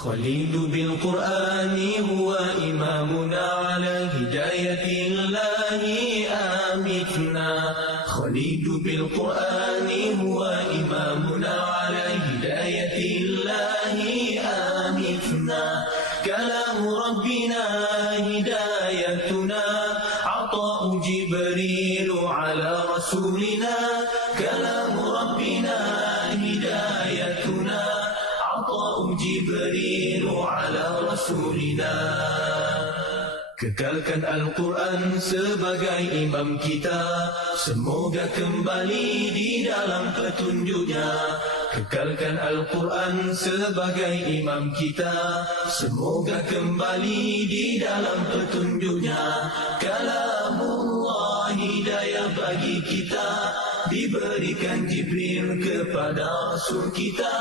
خليل بالقرآن هو إمامنا على هداية الله آمتنا. خليل بالقرآن هو إمامنا على هداية الله آمتنا. كلام ربنا هدايتنا، عطاء جبريل على رسولنا. كلام ربنا هدايتنا، عطاء جبريل على رسولنا. Kekalkan Al-Quran sebagai imam kita, semoga kembali di dalam petunjuknya. Kekalkan Al-Quran sebagai imam kita, semoga kembali di dalam petunjuknya. Kalamullah hidayah bagi kita, diberikan Jibril kepada Rasul kita.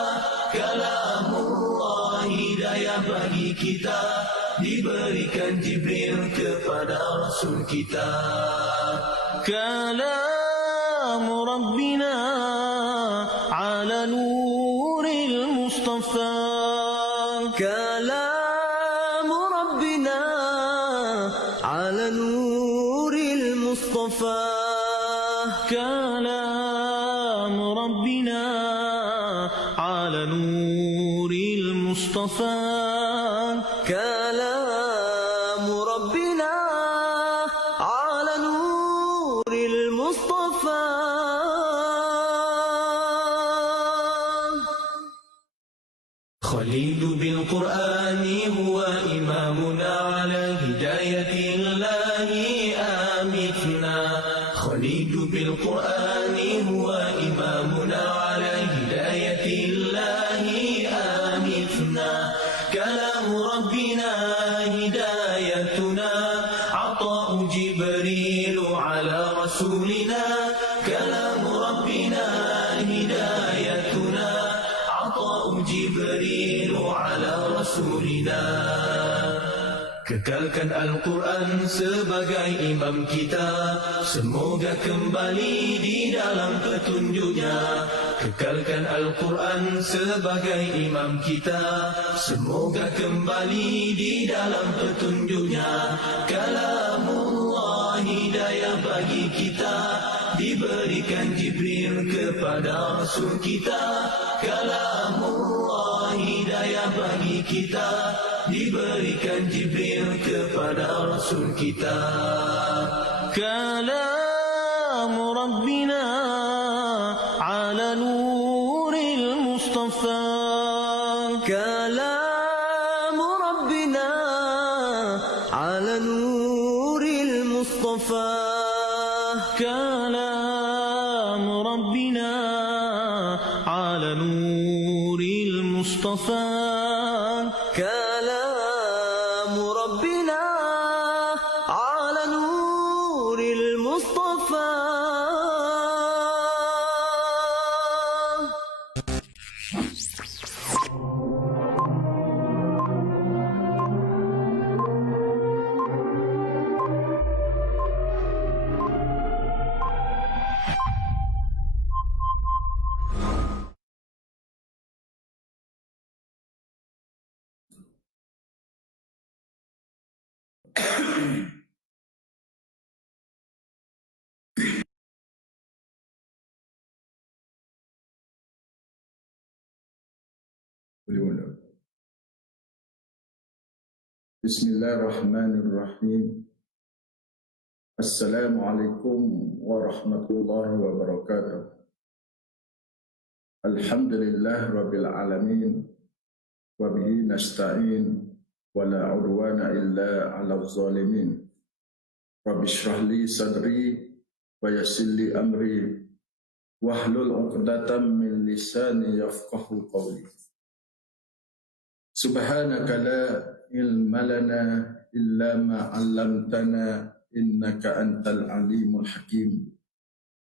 Kalamullah hidayah bagi kita, diberikan Jibril kepada Rasul kita. Kalam Rabbina ala nuril Mustafa. Kalam Rabbina ala nuril Mustafa. Kalam Rabbina ala nuril Mustafa. كلام ربنا على نور المصطفى. خليل بالقرآن هو إمامنا على هداية الله آمتنا. خليل بالقرآن هو إمامنا على هداية الله آمتنا. كلام ربنا هدايتنا، عطاء جبريل على رسولنا. كلام ربنا هدايتنا، عطاء جبريل على رسولنا. Kekalkan Al-Quran sebagai imam kita, semoga kembali di dalam petunjuknya. Kekalkan Al-Quran sebagai imam kita, semoga kembali di dalam petunjuknya. Kalamullah hidayah bagi kita, diberikan Jibril kepada Rasul kita. Kalamullah hidayah bagi kita, diberikan Jibril kepada Rasul kita. Kalam Rabbina ala nuril Mustafa. Kalam Rabbina ala nuril Mustafa. Kalam Rabbina ala nuril Mustafa. كلام ربنا على نور المصطفى. Bismillahirrahmanirrahim. Assalamualaikum warahmatullahi wabarakatuh. Alhamdulillah rabbil alamin, wa bihi nasta'in, wa la udwana illa 'alal zalimin. Rabbi shrah li sadri wa yassir li amri wahlul 'uqdatam min lisani yafqahu qawli. Subhanaka la ilma lana illa ma 'allamtana innaka antal alimul hakim.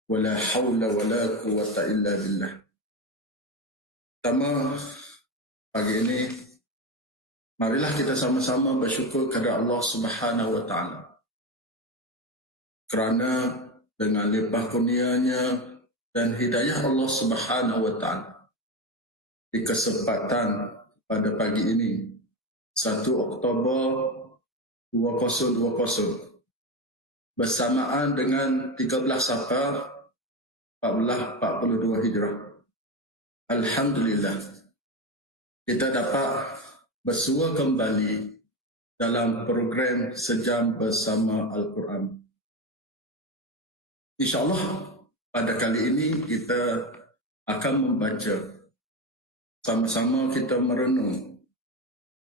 Wa la haula wa la quwwata illa billah. Pertama, pagi ini marilah kita sama-sama bersyukur kepada Allah Subhanahu wa taala. Kerana dengan limpah kurnia-Nya dan hidayah Allah Subhanahu wa taala, di kesempatan pada pagi ini, 1 Oktober 2020, bersamaan dengan 13 Safar 1442 Hijrah. Alhamdulillah, kita dapat bersua kembali dalam program Sejam Bersama Al-Quran. InsyaAllah pada kali ini kita akan membaca, sama-sama kita merenung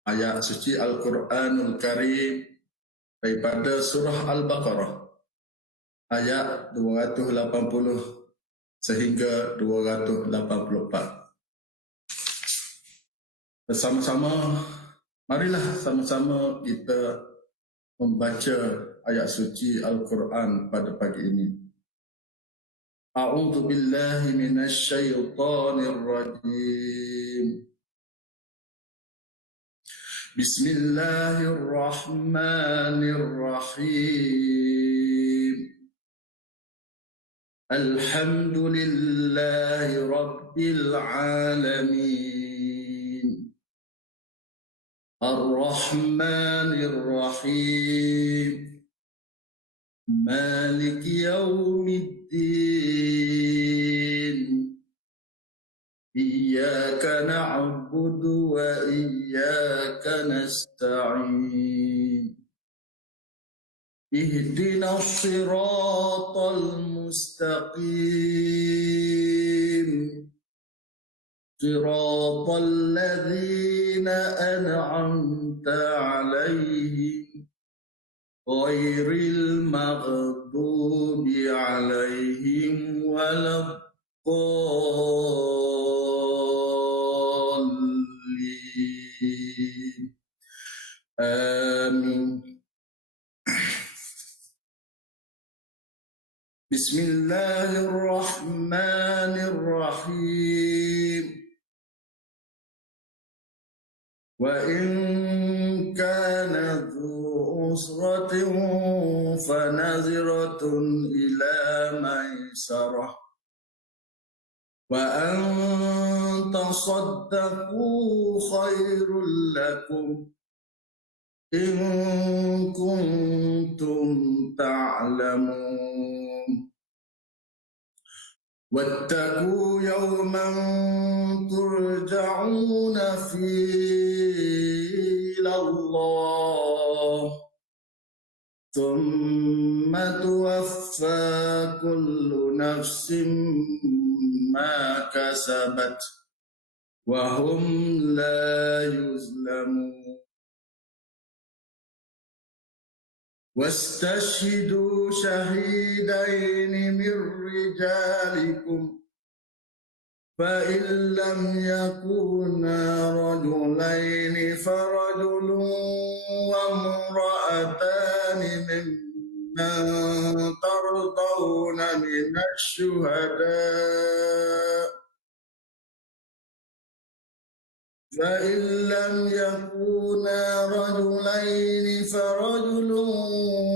ayat suci Al-Quranul Karim daripada surah Al-Baqarah ayat 280 sehingga 284. Bersama-sama, marilah sama-sama kita membaca ayat suci Al-Quran pada pagi ini. A'udzu billahi minasy syaithanir rajim. Bismillahirrahmanirrahim. Alhamdulillahi rabbil alamin. Ar-Rahmanir Rahim. مالك يوم الدين إياك نعبد وإياك نستعين اهدنا الصراط المستقيم صراط الذين أنعمت عليهم غير المغضوب عليهم ولا الضالين آمين. بسم الله الرحمن الرحيم. وإن كان ذو عسرة فنظرة إلى ميسرة وأن تصدقوا خير لكم إن كنتم تعلمون واتقوا يوما ترجعون فيه إلى الله ثم توفى كل نفس ما كسبت وهم لا يظلمون واستشهدوا شهيدين من رجالكم فإن لم يكونا رجلين فرجل وامرأتان ممن ترضون من الشهداء فإن لم يكونا رجلين فرجل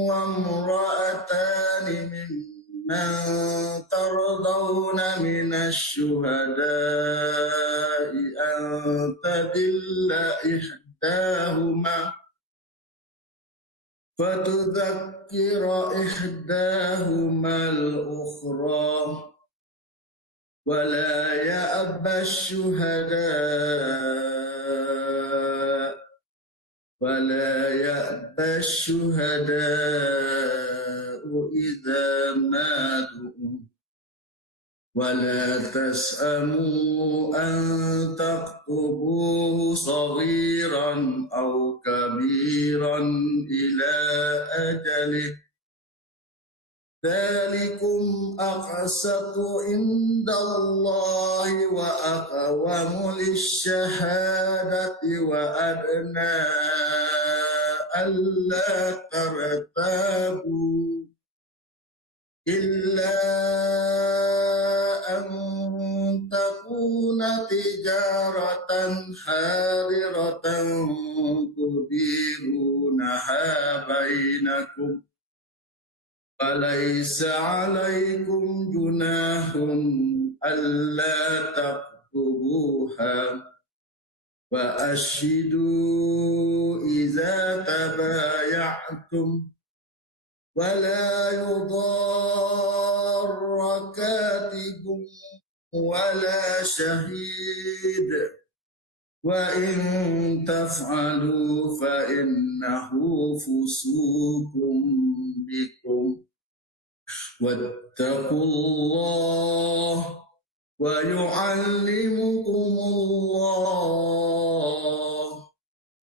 وامرأتان ممن ترضون من الشهداء أن تضل إحداهما فتذكر إحداهما الأخرى ولا يأبى الشهداء إذا ما دعوا ولا تسأموا أن تكتبوه صغيرا أو كبيرا إلى أجله ذلكم أقسط عند الله وأقوم للشهادة وأدنى ألا ترتابوا إلا أن تكون تجارة حاضرة تديرونها بينكم فليس عليكم جناح ألا تكتبوها وأشهدوا إذا تبايعتم ولا يضار كاتب ولا شهيد وإن تفعلوا فإنه فسوق بكم واتقوا الله ويعلمكم الله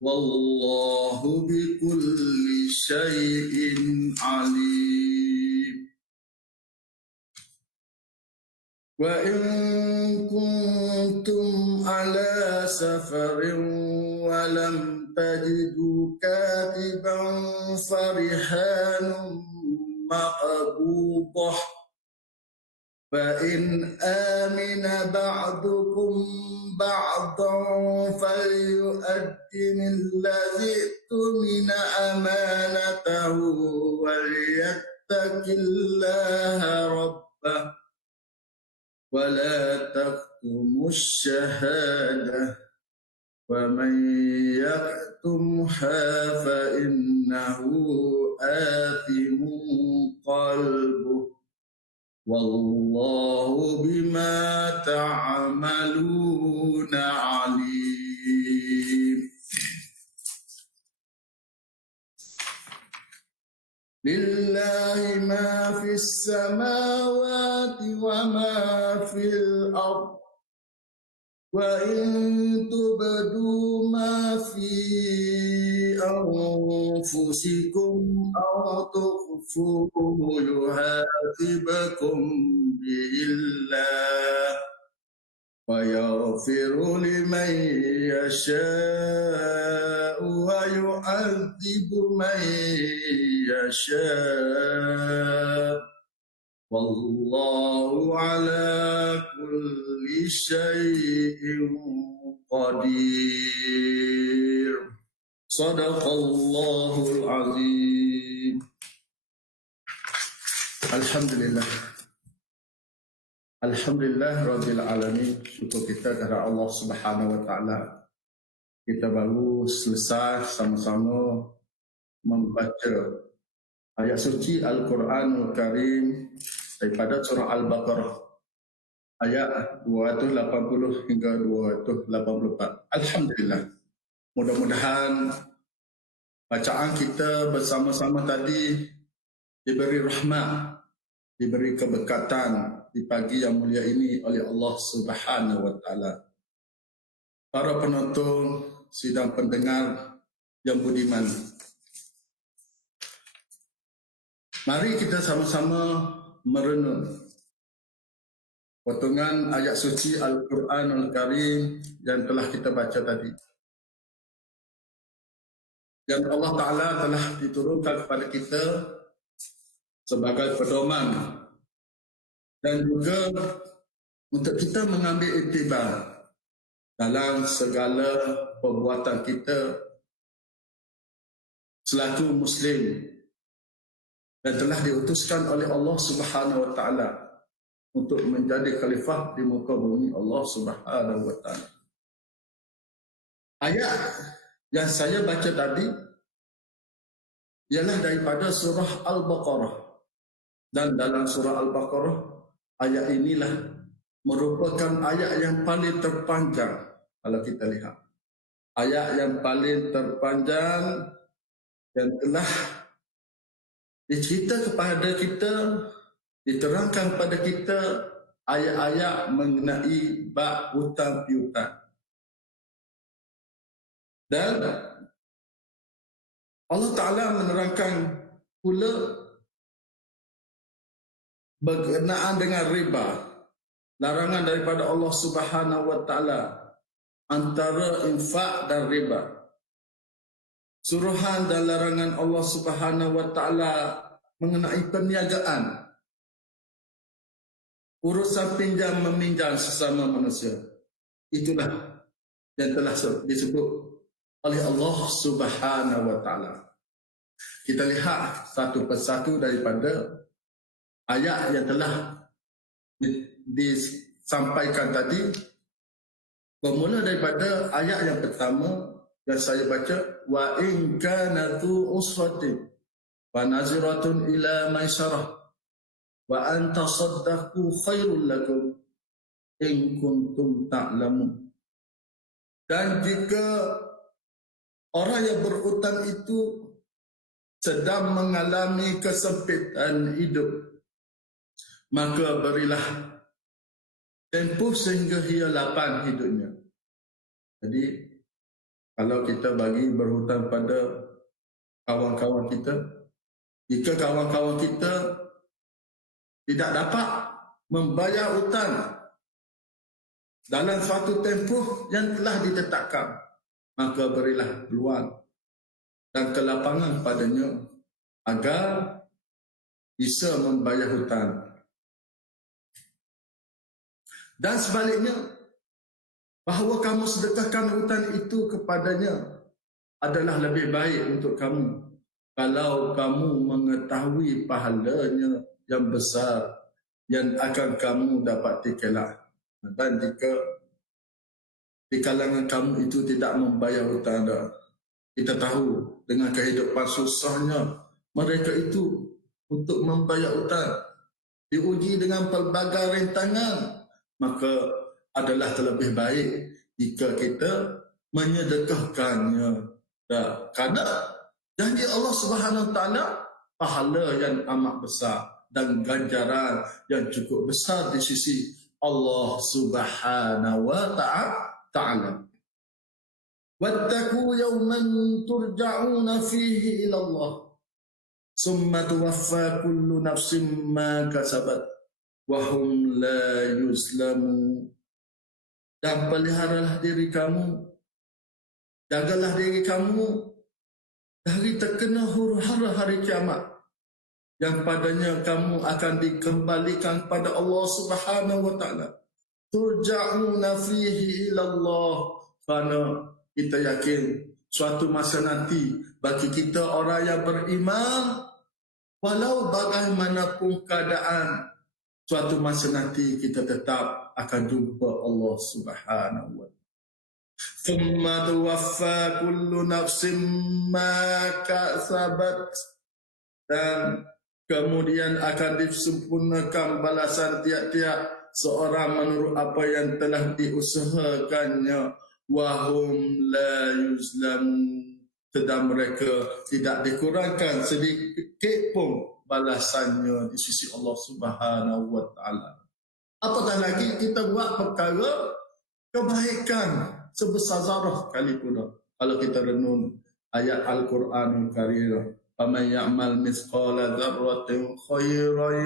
والله بكل شيء عليم وإن كنتم على سفر ولم تجدوا كاتبا فرهان مقبوضة فإن آمن بعضكم بعضا فليؤدن الذي اؤتمن أمانته وليتق الله ربه ولا تكتموا الشهادة ومن يكتمها فإنه آثم قلبه والله بما تعملون عليم لله ما في السماوات وما في الأرض وإن تبدوا ما في أنفسكم أو تخفوه يحاسبكم به الله ويغفر لمن يشاء ويعذب من يشاء والله على كل شيء قدير صدق الله العظيم. Alhamdulillah Rabbil Alamin. Syukur kita kepada Allah Subhanahu Wa Taala. Kita baru selesai sama-sama membaca ayat suci Al-Quranul Karim daripada surah Al-Baqarah ayat 280 hingga 284. Alhamdulillah. Mudah-mudahan bacaan kita bersama-sama tadi diberi rahmat, diberi keberkatan di pagi yang mulia ini oleh Allah Subhanahu Wa Taala. Para penonton sidang pendengar yang budiman, mari kita sama-sama merenung potongan ayat suci Al-Quranul Karim yang telah kita baca tadi. Yang Allah Ta'ala telah diturunkan kepada kita sebagai pedoman dan juga untuk kita mengambil iktibar dalam segala perbuatan kita selaku Muslim, dan telah diutuskan oleh Allah Subhanahu Wa Taala untuk menjadi khalifah di muka bumi Allah Subhanahu Wa Taala. Ayat yang saya baca tadi ialah daripada surah Al-Baqarah, dan dalam surah Al-Baqarah ayat inilah merupakan ayat yang paling terpanjang. Kalau kita lihat ayat yang paling terpanjang yang telah dicerita kepada kita, diterangkan kepada kita ayat-ayat mengenai bab hutang piutang. Dan Allah Ta'ala menerangkan pula berkenaan dengan riba, larangan daripada Allah Subhanahu Wa Ta'ala antara infak dan riba. Suruhan dan larangan Allah Subhanahu Wa Ta'ala mengenai perniagaan, urusan pinjam meminjam sesama manusia. Itulah yang telah disebut oleh Allah Subhanahu Wa Ta'ala. Kita lihat satu persatu daripada ayat yang telah disampaikan tadi. Bermula daripada ayat yang pertama yang saya baca, wa in kana tu usratin fa naziratun ila maisarah wa an tasaddaqu khairul lakum in kuntum ta'lamun. Dan jika orang yang berhutang itu sedang mengalami kesempitan hidup, maka berilah tempoh sehingga ia lapang hidupnya. Jadi kalau kita bagi berhutang pada kawan-kawan kita, jika kawan-kawan kita tidak dapat membayar hutang dalam suatu tempoh yang telah ditetapkan, maka berilah peluang dan kelapangan padanya agar bisa membayar hutang. Dan sebaliknya, bahawa kamu sedekahkan hutang itu kepadanya adalah lebih baik untuk kamu kalau kamu mengetahui pahalanya yang besar yang akan kamu dapati kelak. Dan jika di kalangan kamu itu tidak membayar hutang, kita tahu dengan kehidupan susahnya mereka itu untuk membayar hutang, diuji dengan pelbagai rintangan, maka adalah terlebih baik jika kita menyedekahkannya. Kerana janji Allah Subhanahu Wa Taala pahala yang amat besar dan ganjaran yang cukup besar di sisi Allah Subhanahu Wa Taala. Wattaqu yawman turja'una fihi ila Allah summa tuwaffa kullu nafsin ma kasabat wahum la yuzlamu. Dan peliharalah diri kamu, jagalah diri kamu dari terkena huru-hara hari kiamat yang padanya kamu akan dikembalikan pada Allah Subhanahu Wa Taala. Turja'una fihi ila Allah, kerana kita yakin suatu masa nanti bagi kita orang yang beriman, walau bagaimanapun keadaan, suatu masa nanti kita tetap akan jumpa Allah Subhanahu Wa Taala. Thumma tuwaffa kullu nafsin ma kasabat, dan kemudian akan disempurnakan balasan tiap-tiap seorang menurut apa yang telah diusahakannya. Wahum la yuzlamu, sedang mereka tidak dikurangkan sedikit pun balasannya di sisi Allah Subhanahu Wa Taala. Apatah lagi kita buat perkara kebaikan sebesar zarah sekalipun. Kalau kita renung ayat Al-Quranul Karim, faman ya'mal mithqala dzarratin khairan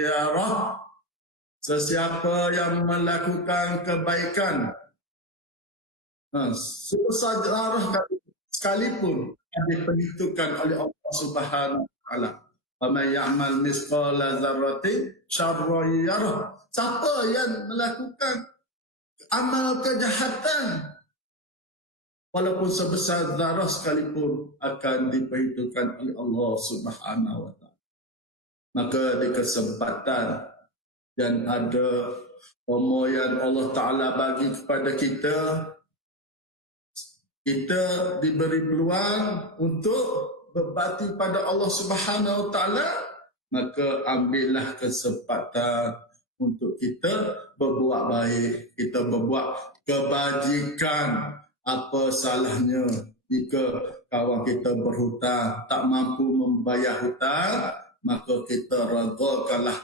yarah, sesiapa yang melakukan kebaikan sebesar zarah sekalipun diperhitungkan oleh Allah Subhanahu Wa Taala. Faman ya'mal mithqala dzarratin syarran yarah, siapa yang melakukan amal kejahatan walaupun sebesar zarah sekalipun akan diperhitungkan oleh Allah Subhanahu Wa Taala. Maka di kesempatan dan ada umur yang Allah Taala bagi kepada kita, kita diberi peluang untuk berbakti pada Allah Subhanahu Wa Taala, maka ambillah kesempatan untuk kita berbuat baik, kita berbuat kebajikan. Apa salahnya jika kawan kita berhutang tak mampu membayar hutang, maka kita redakanlah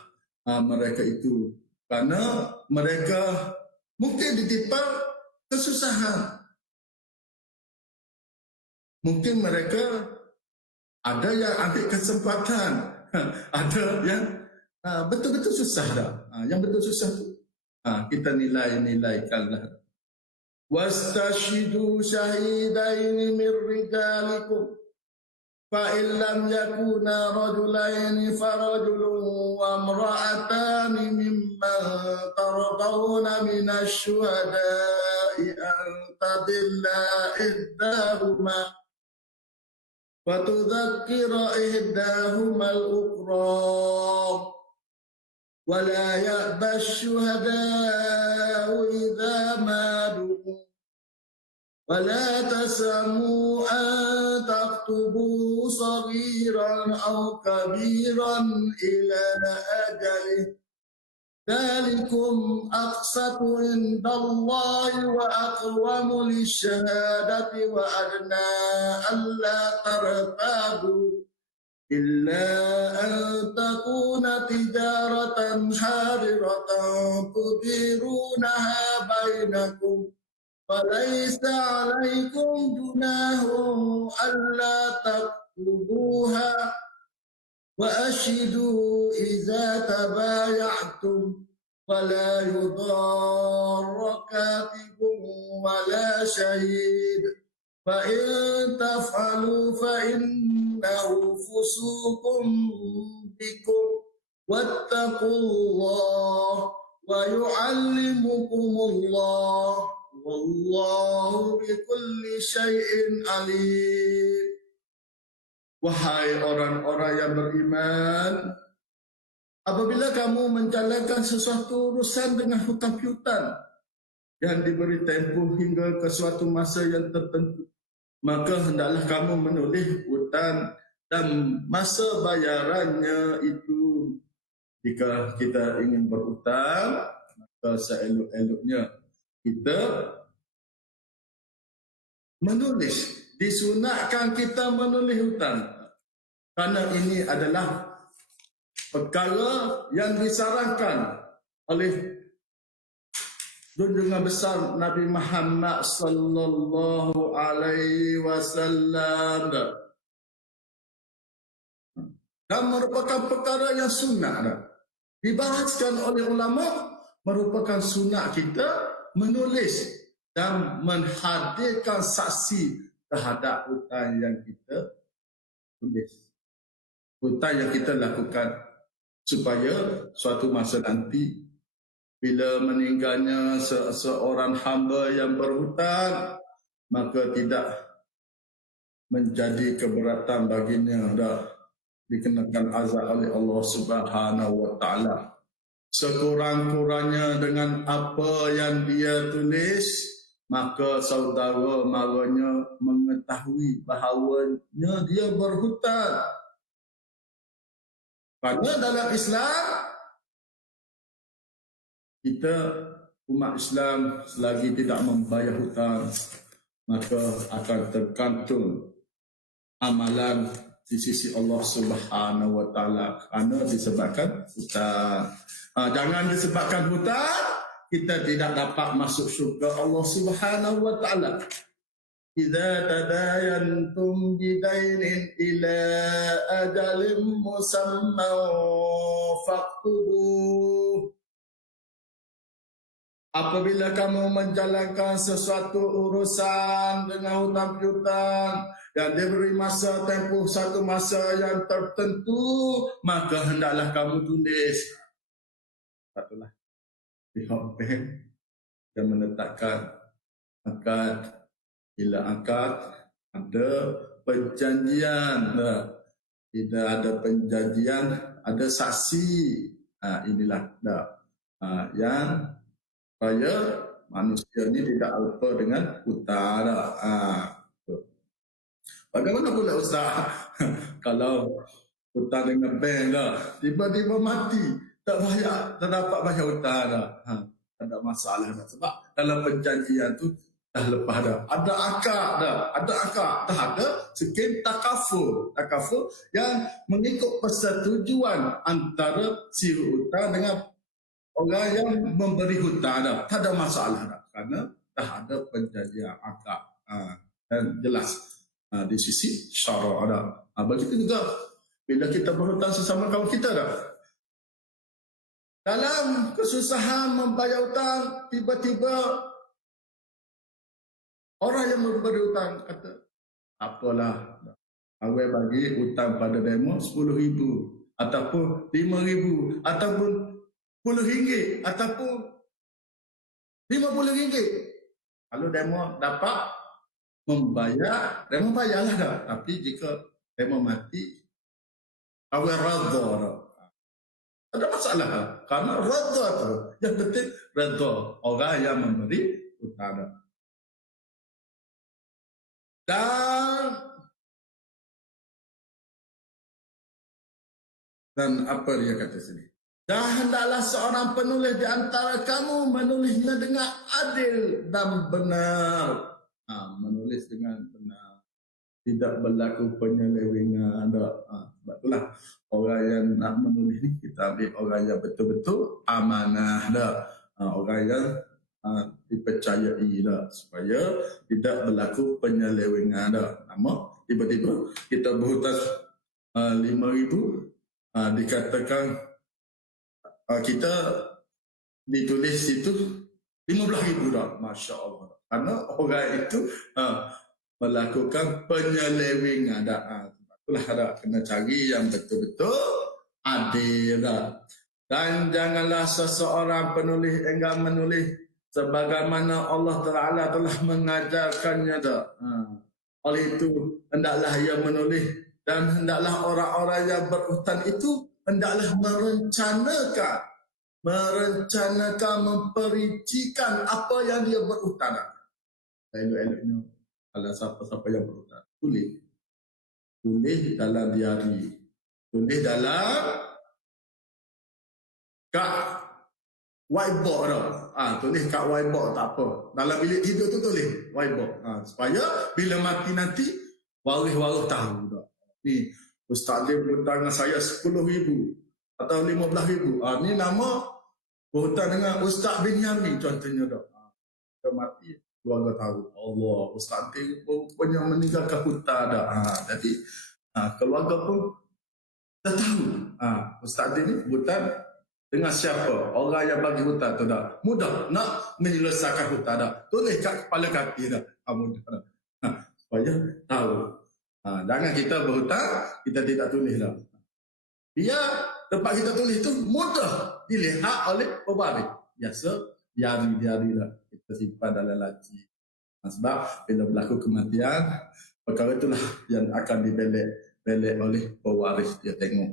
mereka itu, kerana mereka mungkin ditimpa kesusahan. Mungkin mereka ada yang ambil kesempatan, ada yang betul-betul susah dah. Yang betul susah tu kita nilai-nilaikanlah. Wastashidu shahidaini min rijalikum fa in lam yakuna rajulaini farajulun wa imra'atani mimman tardawna minasy syuhada'i an tadilla ihdahuma وتذكر إحداهما الأخرى ولا يأبى الشهداء إذا ما دعوا ولا تسأموا أن تكتبوا صغيرا أو كبيرا إلى أجله ذلكم أقسط عند الله وأقوم للشهادة وأدنى ألا ترتابوا إلا أن تكون تجارة حاضرة تديرونها بينكم فليس عليكم جناح ألا تكتبوها وأشهدوا إذا تبايعتم ولا يضار كاتب ولا شهيد فإن تفعلوا فإنه فسوق بكم واتقوا الله ويعلمكم الله والله بكل شيء عليم. Wahai orang-orang yang beriman, apabila kamu menjalankan sesuatu urusan dengan hutang piutang yang diberi tempoh hingga ke suatu masa yang tertentu, maka hendaklah kamu menulis hutang dan masa bayarannya itu. Jika kita ingin berhutang, maka seelok-eloknya kita menulis. Disunatkan kita menulis hutang kerana ini adalah perkara yang disarankan oleh junjungan besar Nabi Muhammad sallallahu alaihi wasallam dan merupakan perkara yang sunnah dibahaskan oleh ulama, merupakan sunnah kita menulis dan menghadirkan saksi terhadap hutang yang kita tulis, hutang yang kita lakukan, supaya suatu masa nanti bila meninggalnya seorang hamba yang berhutang, maka tidak menjadi keberatan baginya dah dikenakan azab oleh Allah Subhanahu wa taala. Sekurang-kurangnya dengan apa yang dia tulis, maka saudara maranya mengetahui bahawanya dia berhutang. Kerana dalam Islam, kita umat Islam selagi tidak membayar hutang, maka akan tergantung amalan di sisi Allah Subhanahu wa taala kerana disebabkan hutang. Jangan disebabkan hutang kita tidak dapat masuk syurga Allah Subhanahu wa taala. Idza tadayantum bidainin ila ajalin musamma faktubu. Apabila kamu menjalankan sesuatu urusan dengan hutang piutang yang diberi masa tempoh satu masa yang tertentu, maka hendaklah kamu tulis. Satulah pihak bank yang menetapkan akad. Bila akad ada perjanjian, tidak ada perjanjian ada saksi, inilah yang supaya manusia ini tidak lupa dengan hutang. Bagaimana pula Ustaz kalau hutang dengan bank tiba-tiba mati, tak dapat bayar hutang tak ada masalah sebab dalam perjanjian tu dah lepas dah. Ada akad dah ada skim takaful yang mengikut persetujuan antara si hutang dengan orang yang memberi hutang dah. Tak ada masalah dah kerana dah ada perjanjian akad dan jelas di sisi syarak dah. Begitu juga bila kita berhutang sesama kawan kita dah. Dalam kesusahan membayar hutang, tiba-tiba orang yang memberi hutang kata, apalah, awal bagi hutang pada demo 10,000 ataupun 5,000 ataupun RM10 ataupun RM50. Kalau demo dapat membayar, demo bayarlah dah. Tapi jika demo mati, awal radha dah. Ada masalah karena radha tu yang penting radha orang yang memberi hutang dah. Dan apa dia kata sini? Dan hendaklah seorang penulis di antara kamu menulisnya dengan adil dan benar. Menulis dengan benar. Tidak berlaku penyelewengan. Sebab itulah orang yang nak menulis ni kita ambil orang yang betul-betul amanah dah. Orang yang dipercayai dah, supaya tidak berlaku penyelewengan dah. Nama tiba-tiba kita berhutang 5,000, dikatakan kita ditulis itu 15,000 dah. Masya Allah. Karena orang itu melakukan penyelewengan dah. Itulah ada kena cari yang betul-betul adil dah. Dan janganlah seseorang penulis enggan menulis sebagaimana Allah Ta'ala telah mengajarkannya dah. Oleh itu hendaklah ia menulis, dan hendaklah orang-orang yang berhutang itu hendaklah merencanakan, memperincikan apa yang dia berhutang. Elok-eloknya kalau siapa-siapa yang berhutang, tulis dalam diari, tulis dalam kat whiteboard dah. Tulis kat whiteboard tak apa. Dalam bilik tidur tu tulis whiteboard. Supaya bila mati nanti waris-waris tahu dah. Ni Ustaz dia berhutang dengan saya 10,000 atau 15,000. Ni nama berhutang dengan Ustaz bin Yamin contohnya dah. Dia mati keluarga tahu. Allah, Ustaz dia punya meninggalkan hutang dah. Jadi keluarga pun dah tahu. Ustaz dia ni hutang dengan siapa? Orang yang bagi hutang tu dah. Mudah nak menyelesaikan hutang dah. Tulis kat kepala kaki dah. Mudah dah. Supaya tahu. Jangan kita berhutang, kita tidak tulis dah. Biar tempat kita tulis tu mudah dilihat oleh pewaris. Biasa diari-diari dah. Kita simpan dalam laci. Sebab bila berlaku kematian, perkara itulah yang akan dibelek oleh pewaris. Dia tengok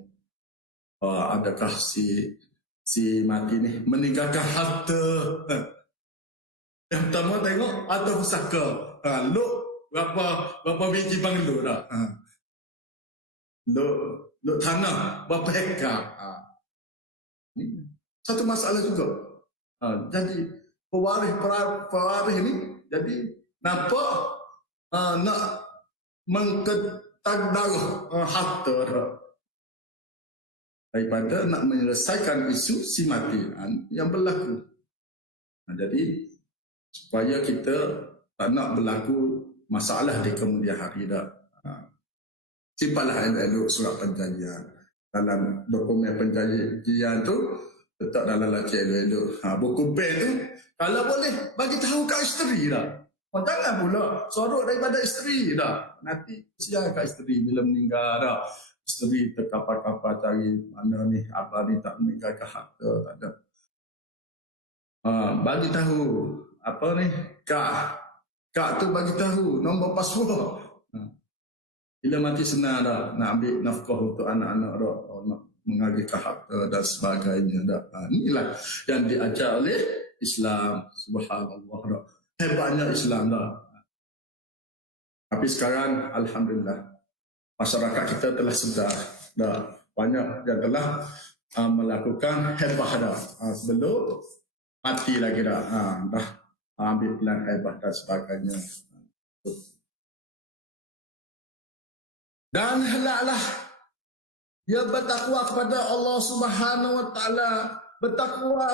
adakah si mati ni meninggalkan harta. Yang pertama tengok harta pusaka. Luk berapa biji banglo dah. Luk tanah berapa hektar. Ni satu masalah juga. Jadi pewaris ni jadi nampak nak mengketak darah harta dah, daripada nak menyelesaikan isu si mati yang berlaku. Jadi supaya kita tak nak berlaku masalah di kemudian hari dah. Simpanlah elok surat perjanjian. Dalam dokumen perjanjian tu letak dalam laci elok-elok. Buku pen tu kalau boleh bagi tahu kat isteri dah. Jangan pula sorok daripada isteri dah. Nanti kesian kat isteri bila meninggal dah. Isteri terkapar-kapar cari mana ni abang ni tak meninggalkan harta, tak ada. Bagi tahu apa ni kak tu bagi tahu nombor pasport. Bila mati senang dah nak ambil nafkah untuk anak-anak dah, nak mengagihkan harta dan sebagainya dah. Inilah yang diajar oleh Islam. Subhanallah dah. Hebatnya Islam dah. Tapi sekarang alhamdulillah masyarakat kita telah sedar dah, banyak yang telah melakukan hebah dah sebelum mati lagi dah. Dah ambil plan hebah dan sebagainya. Dan hendaklah dia bertakwa kepada Allah Subhanahu Wa Taala, bertakwa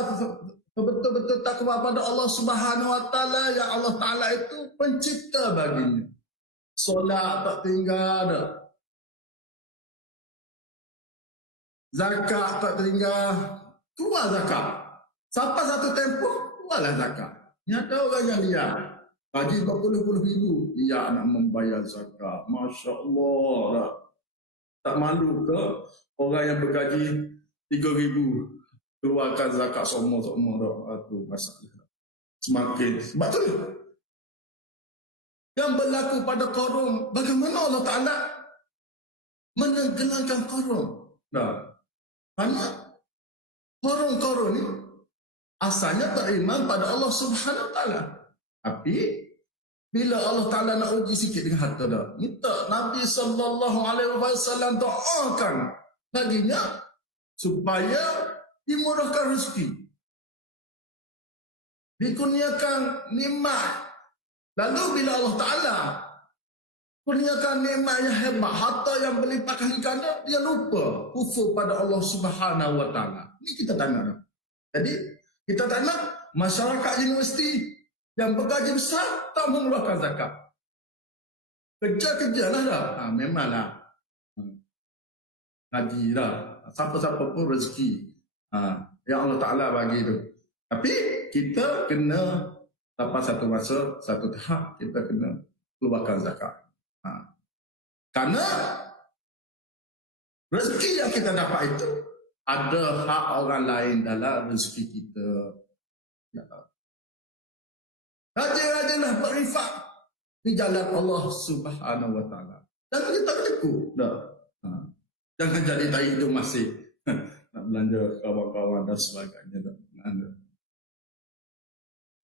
betul-betul takwa pada Allah Subhanahu Wa Taala, yang Allah Taala itu pencipta baginya. Solat tak tinggal dah, zakat tak tinggal, keluar zakat. Sampai satu tempoh keluarlah zakat. Nyata orang yang lihat haji berpuluh-puluh ribu, dia nak membayar zakat. Masya Allah dah. Tak malu ke orang yang bergaji 3,000 keluarkan zakat semua dah. Itu masalah. Semakin sebab tu yang berlaku pada Qarun, bagaimana Allah Ta'ala menenggelamkan Qarun. Nah, karena Qarun ni asalnya beriman pada Allah Subhanahu Wa Ta'ala. Tapi Bila Allah Ta'ala nak uji sikit dengan harta dah. Minta Nabi SAW doakan baginya supaya dimurahkan rezeki. Dikurniakan nikmat. Lalu bila Allah Ta'ala kurniakan nikmat yang hebat, harta yang berlipat kali ganda, dia lupa kufur pada Allah Subhanahu Wa Ta'ala. Ini kita tanya. Jadi kita tanya masyarakat universiti yang bergaji besar tak mengeluarkan zakat. Kerja-kerjalah dah. Memanglah. Gaji dah. Siapa-siapa pun rezeki yang Allah Ta'ala bagi tu. Tapi kita kena dapat satu masa, satu tahap, kita kena keluarkan zakat. Karena rezeki yang kita dapat itu ada hak orang lain dalam rezeki kita. Rajin-rajinlah berinfak di jalan Allah Subhanahu Wa Ta'ala. Jangan kita tekuk dah. Jangan jadi tai itu masih nak belanja kawan-kawan dan sebagainya dah.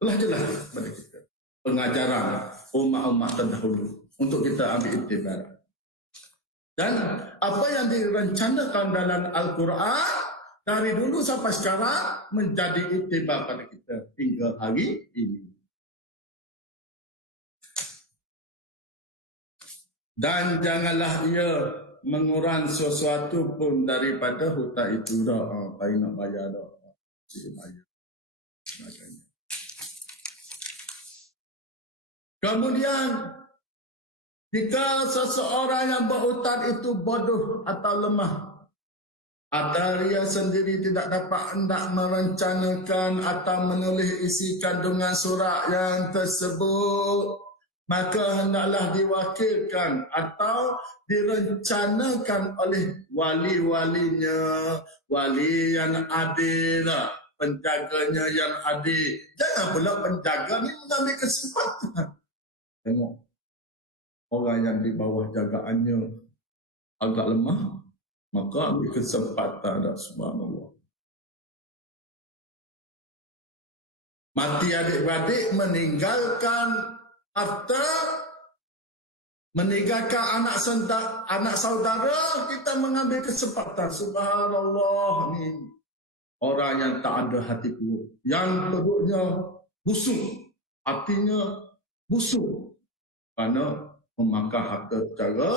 Telah jelas pada kita pengajaran umat-umat terdahulu untuk kita ambil iktibar. Dan apa yang direncanakan dalam Al-Quran dari dulu sampai sekarang menjadi iktibar pada kita hingga hari ini. Dan janganlah ia mengurang sesuatu pun daripada hutang itu dah. Tak nak bayar dah. Bayar. Kemudian jika seseorang yang berhutang itu bodoh atau lemah, atau dia sendiri tidak dapat hendak merencanakan atau menulis isi kandungan surat yang tersebut, maka hendaklah diwakilkan atau direncanakan oleh wali-walinya, wali yang adil, penjaganya yang adil. Jangan pula penjaga ni mengambil kesempatan. Tengok, orang yang di bawah jagaannya agak lemah, maka ambil kesempatan dah, subhanallah. Mati adik-beradik, meninggalkan harta, meninggalkan anak saudara, kita mengambil kesempatan. Subhanallah, ni orang yang tak ada hati buruk, yang perutnya busuk, hatinya busuk kerana memakan harta secara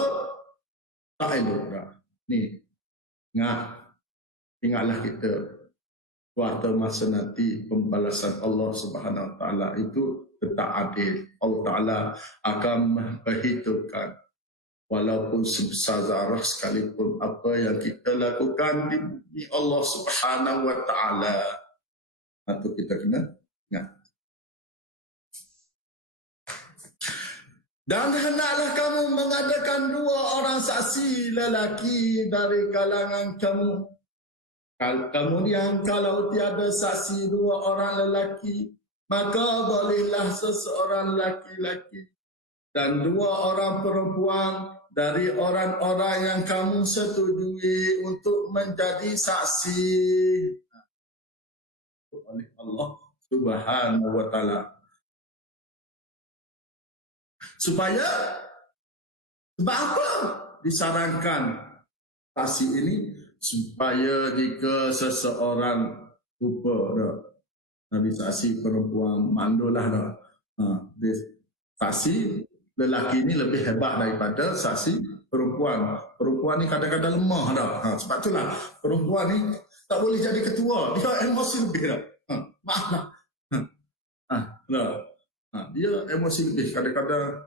tak elok dah. Ni, ingatlah kita pada masa nanti pembalasan Allah Subhanahu Wa Taala itu tetap adil. Allah Taala akan memperhitungkan walaupun sebesar zarah sekalipun apa yang kita lakukan di Allah Subhanahu Wa Taala. Itu kita kena ingat. Dan hendaklah kamu mengadakan 2 orang saksi lelaki dari kalangan kamu. Kemudian kalau tiada saksi 2 orang lelaki, maka bolehlah seseorang laki-laki dan 2 orang perempuan dari orang-orang yang kamu setujui untuk menjadi saksi oleh Allah Subhanahu Wa Taala. Sebab apa disarankan saksi ini? Supaya jika seseorang lupa dah, Nabi saksi perempuan mandulah dah. Saksi lelaki ini lebih hebat daripada saksi perempuan. Perempuan ni kadang-kadang lemah dah. Sebab itulah perempuan ni tak boleh jadi ketua. Dia emosi lebih dah. Maaflah. Dia emosi lebih. Kadang-kadang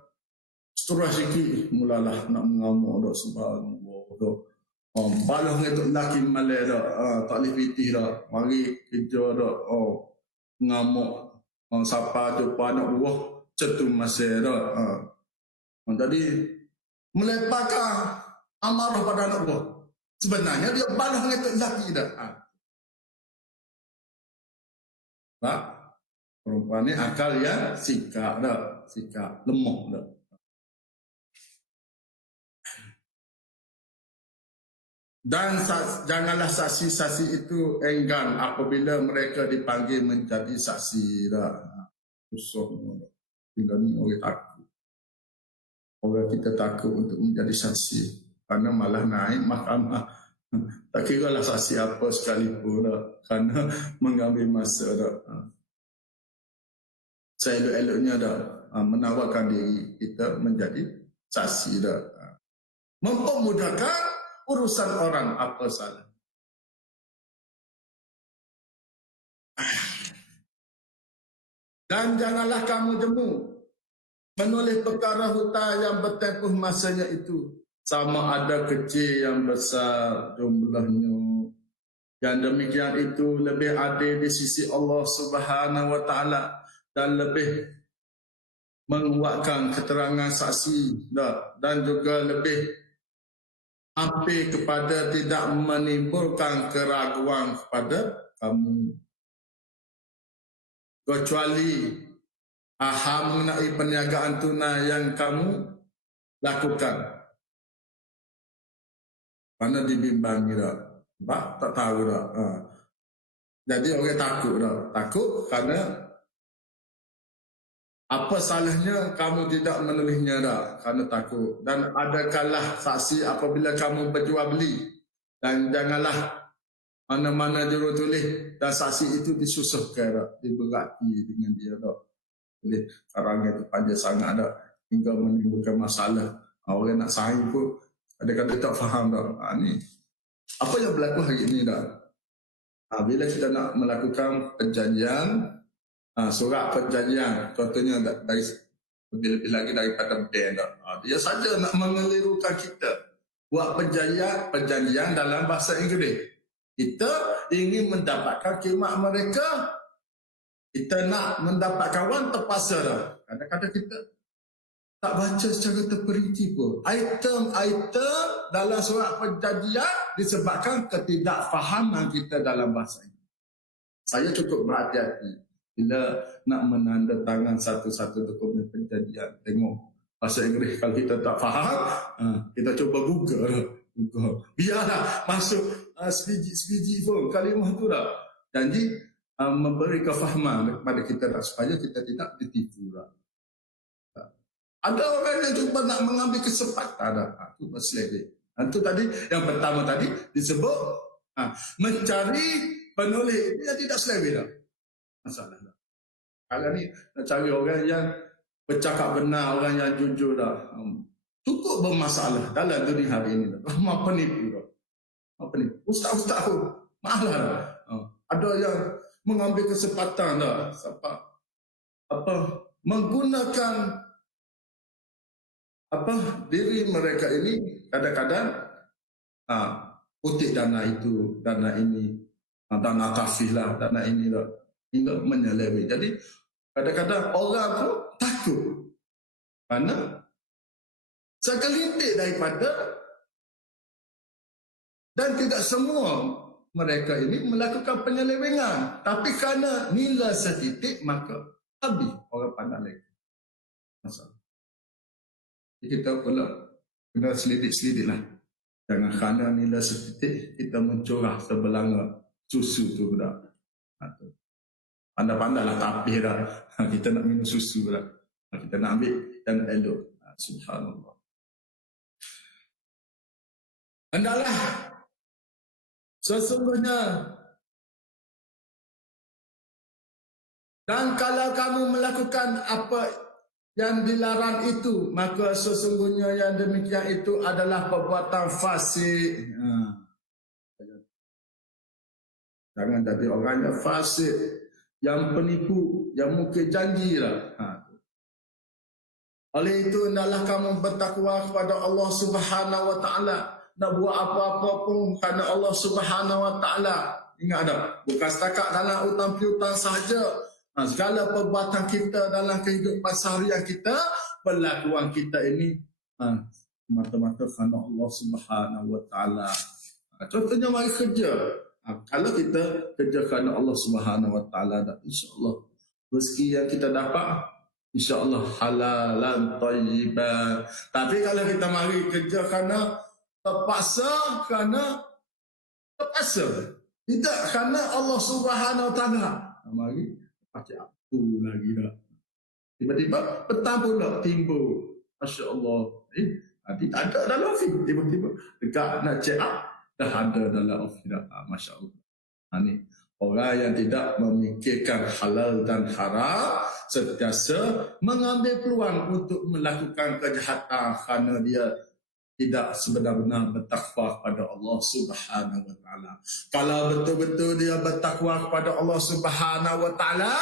stres sikit mulalah nak mengamuk dah. Subhanallah dah. Balah itu lelaki malai dah. Tak boleh pitih dah. Mari kerja dah. Mengamuk. Siapa jumpa anak buah cetung masih dah. Jadi melepaskan amarah pada anak buah. Sebenarnya dia balah itu lelaki dah. Perempuan ni akal ya sikap dah. Sikap lemah dah. Dan janganlah saksi-saksi itu enggan apabila mereka dipanggil menjadi saksi dah. Usah tinggal ni oleh aku. orang kita takut untuk menjadi saksi kerana malah naik mahkamah. Tak kira lah saksi apa sekalipun dah, kerana mengambil masa dah. Seelok-eloknya dah menawarkan diri kita menjadi saksi dah. Mempermudahkan urusan orang, apa salah. Dan janganlah kamu jemu menulis perkara hutang yang bertempuh masanya itu, sama ada kecil yang besar jumlahnya. Yang demikian itu lebih adil di sisi Allah Subhanahu wa taala dan lebih menguatkan keterangan saksi dan juga lebih hampir kepada tidak menimbulkan keraguan kepada kamu. Kecuali mengenai perniagaan tunai yang kamu lakukan. Kerana dibimbangi dah. Tak tahu dah. Jadi orang takut dah. Takut kerana apa salahnya kamu tidak menulisnya dah. Kerana takut. Dan ada kalah saksi apabila kamu berjual beli. Dan janganlah mana-mana juru tulis dan saksi itu disusahkan dah. Diberati dengan dia dah. Oleh karangan itu panjang sangat dah. Hingga menimbulkan masalah. Orang nak sahih pun kadang-kadang tak faham dah. Ni apa yang berlaku hari ini dah. Bila kita nak melakukan perjanjian, surat perjanjian, contohnya dari lebih-lebih lagi daripada bank dah. Dia saja nak mengelirukan kita buat perjanjian dalam bahasa Inggeris. Kita ingin mendapatkan khidmat mereka. Kita nak mendapatkan wang, terpaksa dah. Kadang-kadang kita tak baca secara terperinci pun. Item-item dalam surat perjanjian disebabkan ketidakfahaman kita dalam bahasa ini. Saya cukup berhati-hati bila nak menandatangan satu-satu dokumen perjanjian. Tengok bahasa Inggeris, kalau kita tak faham, kita cuba Google. Biarlah masuk sebiji-sebiji pun kalimah tu dah. Janji memberi kefahaman kepada kita supaya kita tidak ditipu dah. Ada orang yang cuba nak mengambil kesempatan dah. Itu berseleweng. Itu tadi yang pertama tadi disebut mencari penulis. Dia tidak seleweng dah. Masalah dah. Kalau ni nak cari orang yang bercakap benar, orang yang jujur dah. Cukup bermasalah dalam dunia hari ini dah. Apa penipu dah. Apa ni? Ustaz-ustaz pun malah dah. Ada yang mengambil kesempatan dah. Menggunakan diri mereka ini kadang-kadang putih dana itu, dana ini, dana kafir lah, dana ini lah, hingga menyeleweng. Jadi kadang-kadang orang tu takut kerana segelintir daripada, dan tidak semua mereka ini melakukan penyelewengan, tapi kerana nilai setitik maka habis orang pandang lagi. Masalah. Kita pula kena selidik-selidik lah. Jangan kerana nilai setitik kita mencurah sebelanga susu tu dah. Pandai-pandailah tapih dah. Kita nak minum susu dah. Kita nak ambil dan elok. Subhanallah. Hendaklah sesungguhnya, dan kalau kamu melakukan apa yang dilarang itu, maka sesungguhnya yang demikian itu adalah perbuatan fasik. Jangan jadi orang yang fasik, yang penipu, yang mungkin janji lah. Oleh itu, hendaklah kamu bertakwa kepada Allah Subhanahu wa taala. Nak buat apa-apa pun kerana Allah Subhanahu wa taala. Ingat tak? Bukan setakat dalam hutang piutang sahaja. Segala perbuatan kita dalam kehidupan seharian kita, perlakuan kita ini mata-mata kerana Allah Subhanahu wa taala. Contohnya mari kerja. Kalau kita kerja kerana Allah Subhanahu wa taala, insya-Allah rezeki yang kita dapat insya-Allah halalan thayyiban. Tapi kalau kita mari kerja kerana terpaksa, tidak kerana Allah Subhanahu wa taala, mari pakai apa lagi dah. Tiba-tiba petang pula timbul Masya Allah. Nanti tak ada dalam ofis. Tiba-tiba dekat nak check up, dah ada dalam ofis dah. Masya Allah. Ini orang yang tidak memikirkan halal dan haram sentiasa mengambil peluang untuk melakukan kejahatan kerana dia tidak sebenar-benar bertakwa kepada Allah Subhanahu wa taala. Kalau betul-betul dia bertakwa kepada Allah Subhanahu wa taala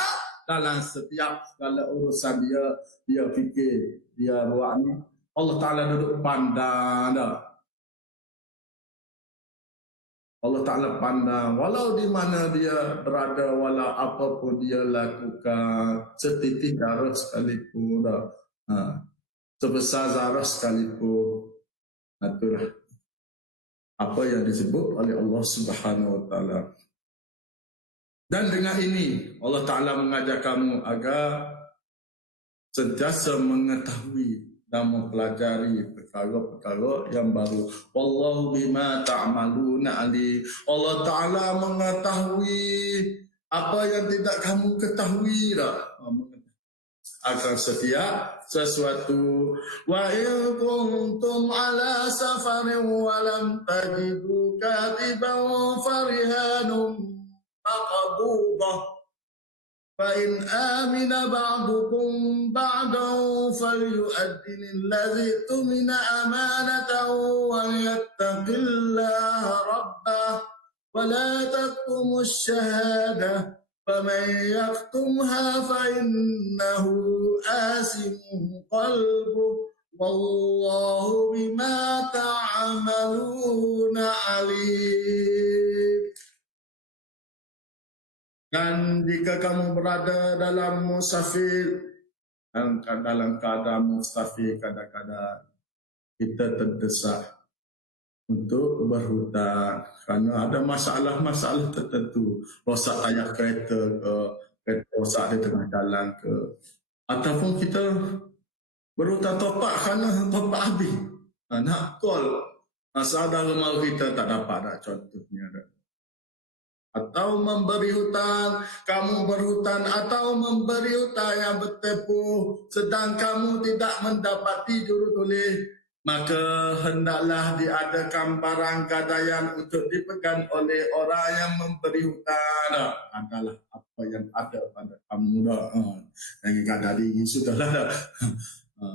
dalam setiap segala urusan dia fikir, dia buat ni, Allah Taala duduk pandang dah. Allah Ta'ala pandang walau di mana dia berada, walau apapun dia lakukan, setitik darah sekalipun dah, sebesar zarah sekalipun. Itulah apa yang disebut oleh Allah Subhanahu Wa Ta'ala. Dan dengan ini Allah Ta'ala mengajar kamu agar sentiasa mengetahui dan mempelajari perkara-perkara yang baru. Wallahu bima ta'maluna alim. Allah Ta'ala mengetahui apa yang tidak kamu ketahui dah. Akan setiap sesuatu. Wa in kuntum ala safarin wa lam tajidu katiban farihanun maqbudah. فإن آمن بعضكم بعضا فليؤدن الذي اؤتمن أمانته وليتق الله ربه ولا تكتموا الشهادة فمن يكتمها فإنه آثم قلبه والله بما تعملون عليم. Dan jika kamu berada dalam musafir, dan dalam keadaan musafir kadang-kadang kita terdesak untuk berhutang kerana ada masalah-masalah tertentu, rosak tayar kereta ke, kereta rosak di tengah jalan ke, ataupun kita berhutang topak kerana topak habis, nak call saudara mara kita tak dapat dah, contohnya dah. Atau memberi hutang, kamu berhutang atau memberi hutang yang bertepuh sedang kamu tidak mendapati jurutulis, maka hendaklah diadakan barang gadaian untuk dipegang oleh orang yang memberi hutang. Adalah apa yang ada pada kamu dah. Jangan gadai diri sudahlah dah.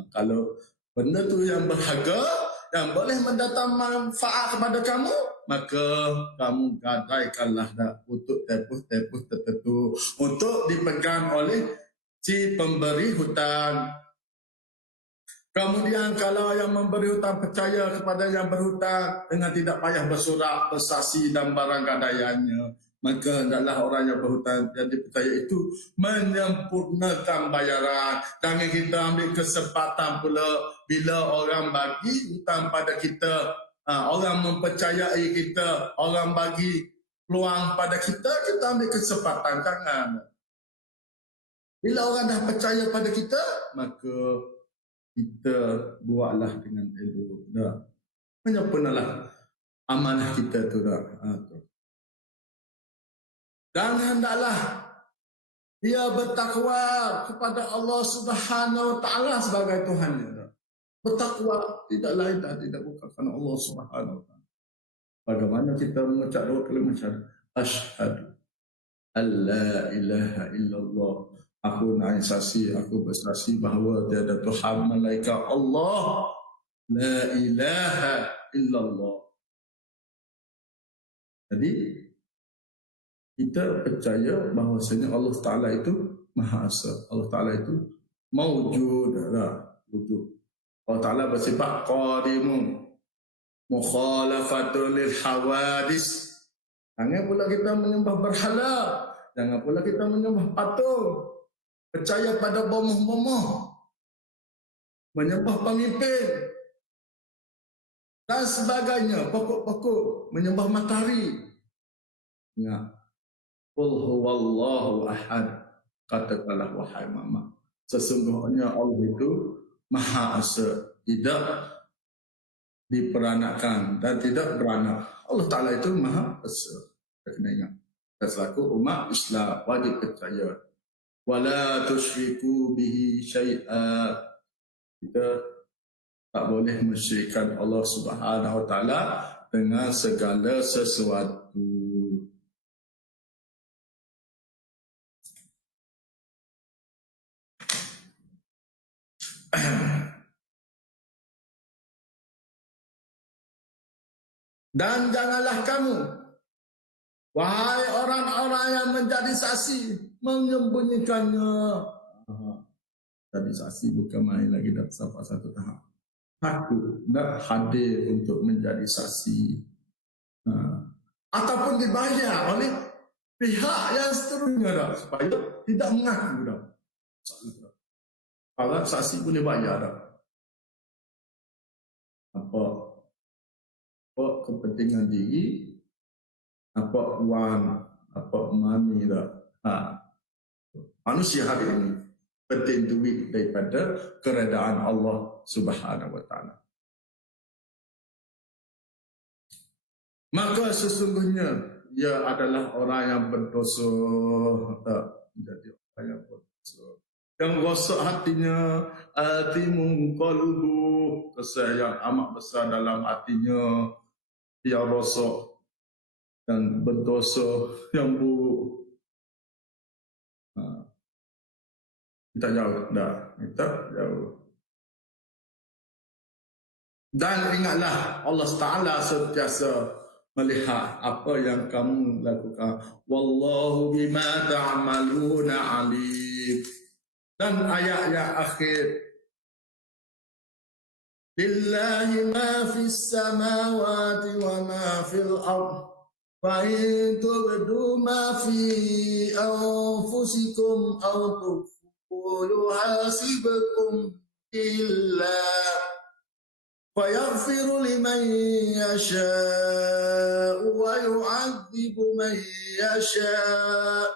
Kalau benda tu yang berharga, yang boleh mendatang manfaat kepada kamu, maka kamu gadaikanlah dah untuk tepuh-tepuh tertentu untuk dipegang oleh si pemberi hutang. Kemudian kalau yang memberi hutang percaya kepada yang berhutang dengan tidak payah bersurat, bersaksi dan barang gadaiannya, maka hendaklah orang yang berhutang yang dipercaya itu menyempurnakan bayaran. Jangan kita ambil kesempatan pula bila orang bagi hutang pada kita, orang mempercayai kita, orang bagi peluang pada kita, kita ambil kesempatan. Jangan. Bila orang dah percaya pada kita, maka kita buatlah dengan elok. Menyempurnalah amanah kita tu dah. Dan hendaklah dia bertakwa kepada Allah Subhanahu Wa Taala sebagai Tuhannya. Bertakwa tidak lain dan tidak bukan kerana Allah Subhanahu Wa Taala. Bagaimana kita mengucap dua kalimat syahadat? Asyhadu alla ilaha illallah. Aku saksi, aku bersaksi bahawa tiada Tuhan melainkan Allah. La ilaha illallah. Jadi kita percaya bahawasanya Allah Ta'ala itu Maha Esa. Allah Ta'ala itu mawjud. Wujud. Allah Ta'ala bersifat qadimun, mukhalafatul lil hawadis. Jangan pula kita menyembah berhala, jangan pula kita menyembah patung, percaya pada bomoh-bomoh, menyembah pemimpin dan sebagainya, pokok-pokok, menyembah matahari. Ingat, qul huwallahu ahad, katakanlah wahai Muhammad, sesungguhnya Allah itu Maha Esa, tidak diperanakan dan tidak beranak. Allah Ta'ala itu Maha Esa. Kita kena ingat. Kita selaku umat Islam wajib percaya. Wala tusyriku bihi syai'a. Kita Tak boleh mensyirikkan Allah Subhanahu wa taala dengan segala sesuatu. Dan janganlah kamu, wahai orang-orang yang menjadi saksi, menyembunyikannya. Jadi saksi bukan main lagi dapat sampai satu tahap. Takut nak hadir untuk menjadi saksi. Ataupun dibayar oleh pihak yang seterusnya dah, supaya tidak mengaku dah. Kalau saksi boleh bayar dah. Apa kepentingan diri, apa wang, apa money dah. Manusia hari ini penting duit daripada keredaan Allah Subhanahu wa taala. Maka sesungguhnya dia adalah orang yang berdosa, menjadi orang yang berdosa. Yang rosak hatinya, atimun qalbu, kesal yang amat besar dalam hatinya, dia rosak dan berdosa yang buruk. Kita jauh dah, kita jauh. Dan ingatlah Allah Taala sentiasa melihat apa yang kamu lakukan. Wallahu bima ta'maluna alim. Dan ayat yang akhir, lillahi ma fis samawati wa ma fil ardh. Fa in tubdu ma fi anfusikum aw tukhfuhu hasibakum billah. فيغفر لمن يشاء ويعذب من يشاء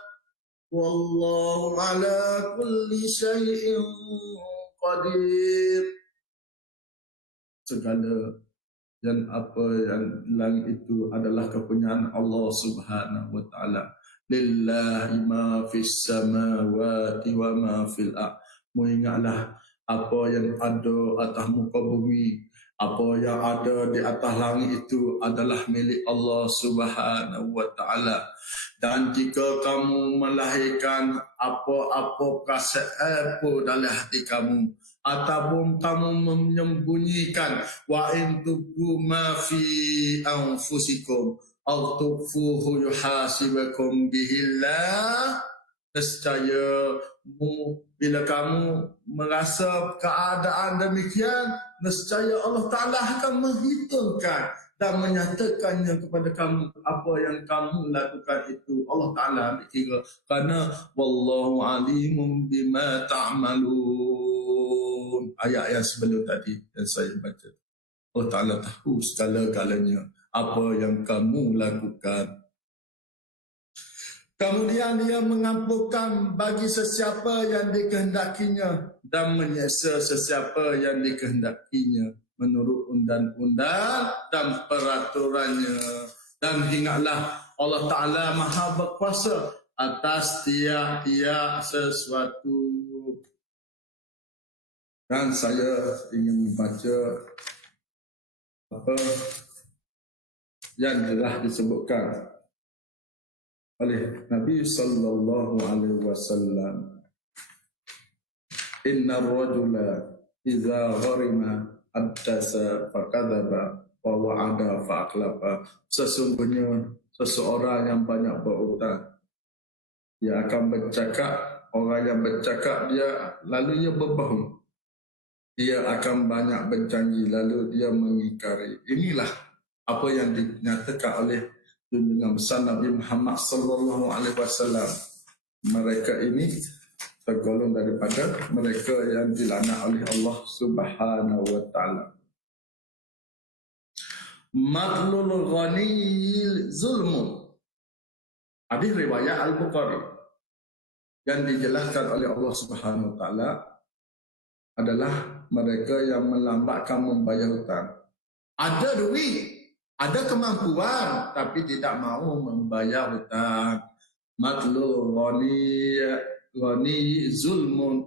والله على كل شيء قدير. Segala dan apa yang hilang itu adalah kepunyaan Allah Subhanahu wa taala. Lillahi ma fis samawati wa ma fil ardh. Ingatlah apa yang ada atas muka bumi, apa yang ada di atas langit itu adalah milik Allah Subhanahu wa taala. Dan jika kamu melahirkan apa-apa perasaan dalam hati kamu, ataupun kamu menyembunyikan, wa in tubdu ma fi anfusikum aw tukhfuhu yuhasibukum bihillah. Nescaya bila kamu merasa keadaan demikian, nescaya Allah Ta'ala akan menghitungkan dan menyatakannya kepada kamu apa yang kamu lakukan itu. Allah Ta'ala ambil kira, kerana wallahu alimun bima ta'malun. Ayat yang sebelum tadi yang saya baca, Allah Ta'ala tahu segala-galanya apa yang kamu lakukan. Kemudian dia mengampunkan bagi sesiapa yang dikehendakinya dan menyiksa sesiapa yang dikehendakinya menurut undang-undang dan peraturannya. Dan ingatlah Allah Ta'ala Maha berkuasa atas tiap-tiap sesuatu. Dan saya ingin membaca apa yang telah disebutkan oleh Nabi sallallahu alaihi wasallam. Inna ar-rajula idza gharima addasa faqadaba wa wa'ada fa'aqlaba. Sesungguhnya seseorang yang banyak berhutang, dia akan bercakap, orang yang bercakap dia lalu dia berbohong. Dia akan banyak berjanji lalu dia mengingkari. Inilah apa yang dinyatakan oleh dengan besar Nabi Muhammad sallallahu alaihi wasallam. Mereka ini tergolong daripada mereka yang dilaknat oleh Allah Subhanahu wa taala. Madlul ghaniyil zulmun. Hadis riwayat Al-Bukhari yang dijelaskan oleh Allah Subhanahu wa taala adalah mereka yang melambatkan membayar hutang. Ada duit, ada kemampuan tapi tidak mahu membayar hutang. Matlul ghani zulmun.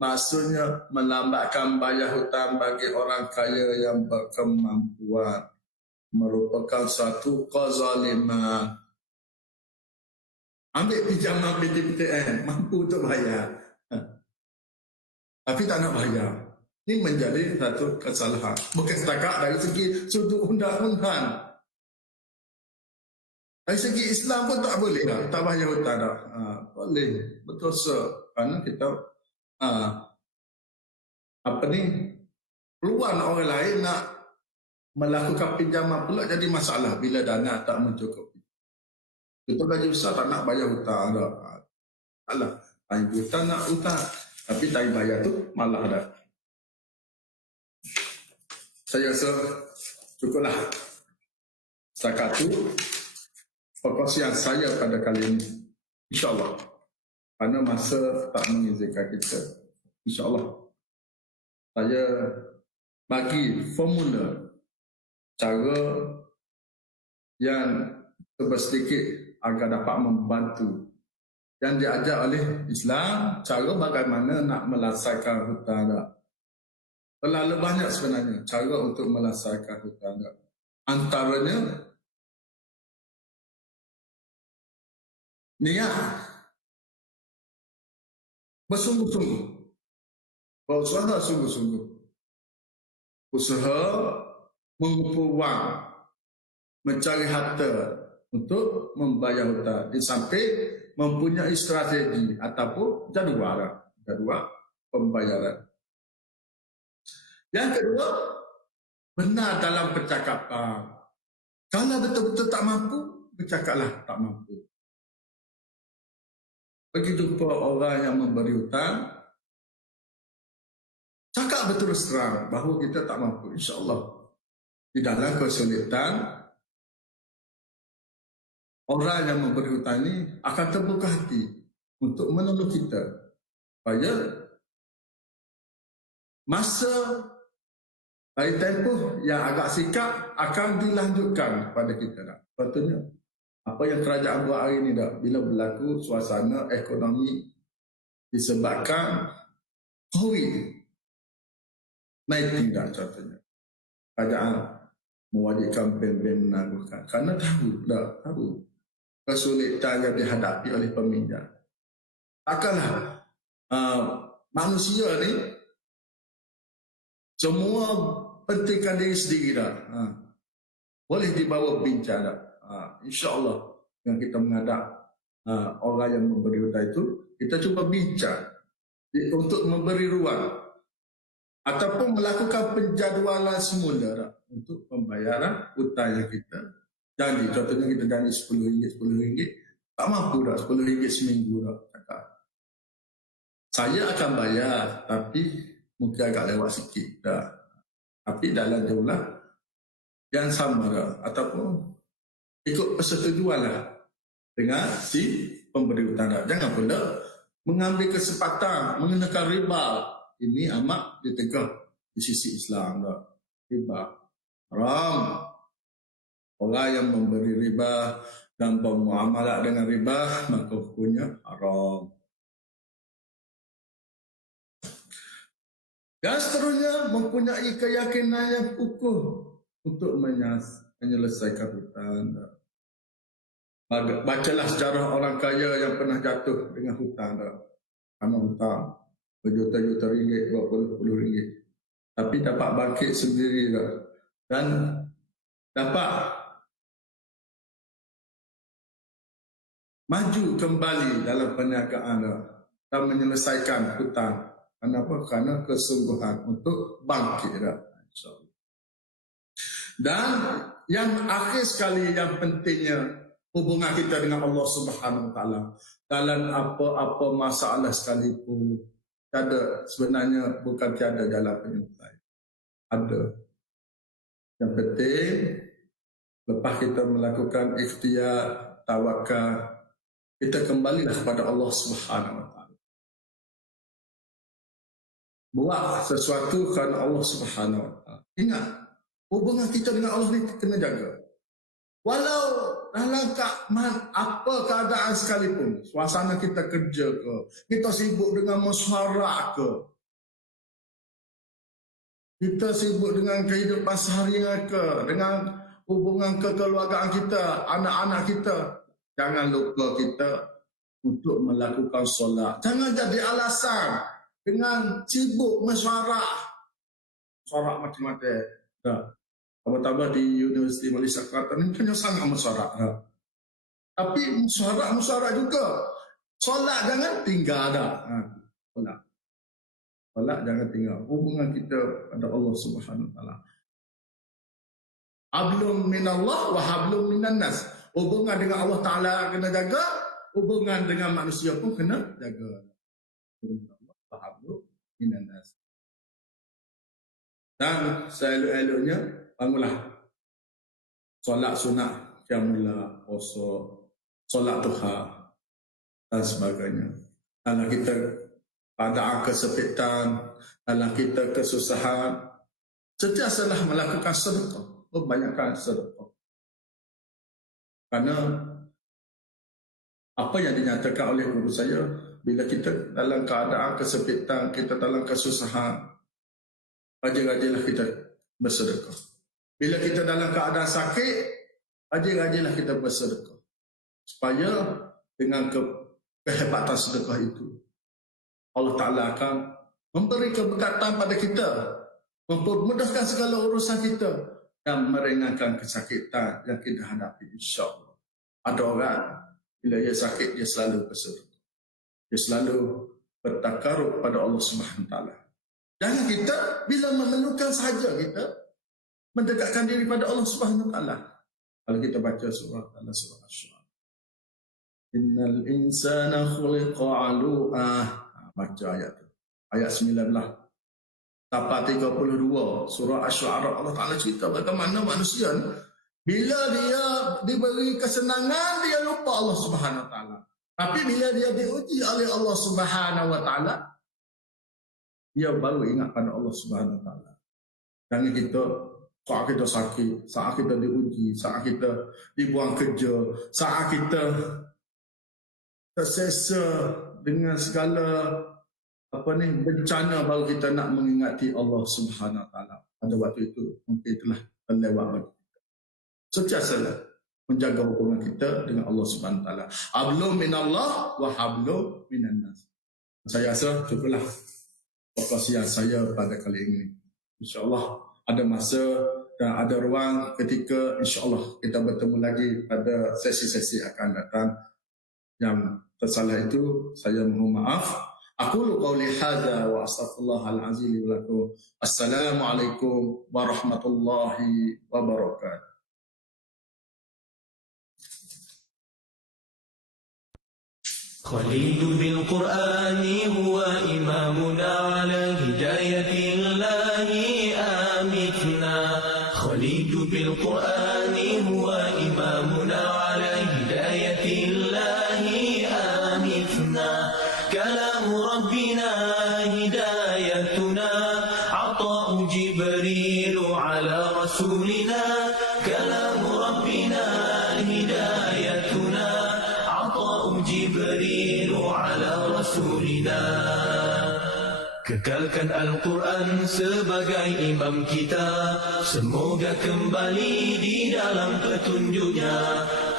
maksudnya melambatkan bayar hutang bagi orang kaya yang berkemampuan merupakan satu kezaliman. Ambil pinjaman PTPTN, mampu untuk bayar, tapi tak nak bayar. Ini menjadi satu kesalahan. Bukan setakat dari segi sudut undang-undang. Dari segi Islam pun tak boleh lah. Tak bayar hutang dah. Boleh. Betul sir. Kerana kita peluang orang lain nak melakukan pinjaman pula jadi masalah bila dana tak mencukupi. Kita gaji besar tak nak bayar hutang dah. Alah, tak hutang nak hutang. Tapi tak bayar tu malah dah. Saya rasa cukuplah. Setakat tu perkongsian saya pada kali ini. InsyaAllah. Kerana masa tak mengizinkan kita. InsyaAllah. Saya bagi formula cara yang sedikit agar dapat membantu yang diajar oleh Islam, cara bagaimana nak melaksakan hutang dah. Terlalu banyak sebenarnya cara untuk melaksakan hutang dah. Antaranya niat bersungguh-sungguh, berusaha sungguh-sungguh, usaha mengumpul wang, mencari harta untuk membayar hutang, di samping mempunyai strategi ataupun jadual pembayaran. Yang kedua, benar dalam percakapan. Kalau betul-betul tak mampu, bercakaplah tak mampu. Pergi jumpa orang yang memberi hutang, cakap betul terang bahawa kita tak mampu, insyaAllah. Di dalam kesulitan, orang yang memberi hutang ini akan terbuka hati untuk menolong kita. Supaya masa dari tempoh yang agak sikap akan dilanjutkan pada kita. Contohnya, apa yang kerajaan buat hari ini dah, bila berlaku suasana ekonomi disebabkan COVID-19 dah contohnya. Kerajaan mewajibkan bank-bank menangguhkan. Kerana tahu kesulitan yang dihadapi oleh peminjam. Takkanlah manusia ni semua pentingkan diri sendiri dah. Boleh dibawa bincang dah. InsyaAllah yang kita menghadap orang yang memberi hutang itu, kita cuba bincang untuk memberi ruang ataupun melakukan penjadualan semula dah, untuk pembayaran hutang yang kita janji. Contohnya kita janji RM10, tak mampu dah, RM10 seminggu dah. Saya akan bayar, tapi mungkin agak lewat sikit dah. Tapi dalam jumlah yang sama dah, ataupun ikut persetujuan lah dengan si pemberi hutang dah. Jangan pula mengambil kesempatan mengenakan riba. Ini amat ditegah di sisi Islam dah. Riba haram. Orang yang memberi riba dan bermuamalah dengan riba, maka hukumnya haram. Dan seterusnya, mempunyai keyakinan yang kukuh untuk menyelesaikan hutang. Bacalah sejarah orang kaya yang pernah jatuh dengan hutang. Karena hutang berjuta-juta ringgit, berpuluh-puluh ringgit. Tapi dapat bangkit sendiri dan dapat maju kembali dalam perniagaan dan menyelesaikan hutang. Kenapa? Kerana kesungguhan untuk bangkit. Dan yang akhir sekali, yang pentingnya, hubungan kita dengan Allah Subhanahu Wa Taala dalam apa-apa masalah sekalipun. Ada, sebenarnya bukan tiada jalan penyelesaian. Ada. Yang penting, lepas kita melakukan ikhtiar, tawakal, kita kembalilah kepada Allah Subhanahu Wa Taala. Buat sesuatu kerana Allah Subhanahu Wa Taala. Ingat, hubungan kita dengan Allah ni kena jaga. Walau dalam apa keadaan sekalipun, suasana kita kerja ke, kita sibuk dengan mesyuarat ke, kita sibuk dengan kehidupan seharian ke, dengan hubungan kekeluargaan kita, anak-anak kita, jangan lupa kita untuk melakukan solat. Jangan jadi alasan dengan sibuk mesyuarat. Mesyuarat macam-macam. Tambah-tambah di Universiti Malaysia Kelantan ini hanya sangat mesyuarat. Tapi mesyuarat juga. Solat jangan tinggal dah. Solat jangan tinggal. Hubungan kita pada Allah Subhanahu Wa Taala. Hablum minallah wa hablum minan nas. Hubungan dengan Allah Taala kena jaga, hubungan dengan manusia pun kena jaga. Minallah wa hablum minan nas. Dan seelok-eloknya bangunlah solat sunat, qiyamul puasa, solat duha dan sebagainya. Kalau kita pada kesepitan, kalau kita kesusahan, sentiasalah melakukan sedekah, banyakkan sedekah. Karena apa yang dinyatakan oleh guru saya, bila kita dalam keadaan kesepitan, kita dalam kesusahan, rajin-rajinlah kita bersedekah. Bila kita dalam keadaan sakit, rajin-rajinlah kita bersedekah. Supaya dengan kehebatan sedekah itu, Allah Ta'ala akan memberi keberkatan pada kita, mempermudahkan segala urusan kita dan meringankan kesakitan yang kita hadapi, insya-Allah. Ada orang, bila dia sakit, dia selalu bersedekah. Dia selalu bertakarub pada Allah Subhanahu Wa Taala. Jangan kita, bila memerlukan sahaja kita mendekatkan diri pada Allah Subhanahu Wa Taala. Kalau kita baca surah Asy-Syu'ara. Innal insana khuliqa alu'ah. Baca ayat tu. Ayat 19. Tapak 32. Surah Asy-Syu'ara. Allah Ta'ala cerita bagaimana manusia bila dia diberi kesenangan, dia lupa Allah Subhanahu Wa Taala. Tapi bila dia diuji oleh Allah Subhanahu Wa Taala, dia baru ingat pada Allah Subhanahu Wa Taala. Jangan kita saat kita sakit, saat kita diuji, saat kita dibuang kerja, saat kita tersesa dengan segala bencana, baru kita nak mengingati Allah Subhanahu Wa Taala. Pada waktu itu mungkin telah terlewat bagi kita. Sentiasalah menjaga hubungan kita dengan Allah Subhanahu Wa Taala. Hablum minallah wa hablum minan nas. Saya rasa cukuplah perkongsian saya pada kali ini. InsyaAllah ada masa dan ada ruang ketika insya-Allah kita bertemu lagi pada sesi-sesi akan datang. Yang tersalah itu saya mohon maaf. Aqulu qawli hadza wa astaghfirullahal azim li wa lakum. Assalamualaikum warahmatullahi wabarakatuh. خليل بالقرآن هو إمامنا على هداية الله آمتنا. خليل بالقرآن هو إمامنا على هداية الله آمتنا. كلام ربنا هدايتنا، عطاء جبريل على رسولنا. كلام ربنا هدايتنا، جبريل على رسولنا. Kekalkan Al-Quran sebagai imam kita, semoga kembali di dalam petunjuknya.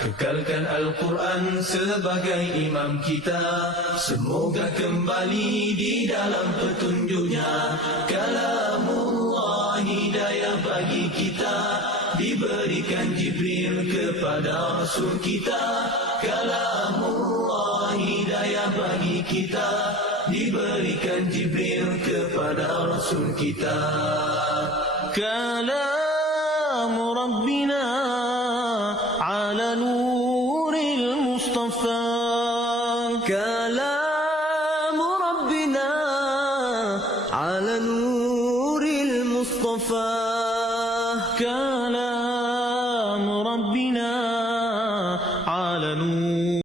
Kekalkan Al-Quran sebagai imam kita, semoga kembali di dalam petunjuknya. Kalamullah hidayah bagi kita, diberikan Jibril kepada Rasul kita. Kalamullah hidayah bagi kita, diberikan Jibril kepada Rasul kita. Kalam Rabbina ala nuril Mustafa. Kalam Rabbina ala nuril Mustafa. Kalam Rabbina ala nur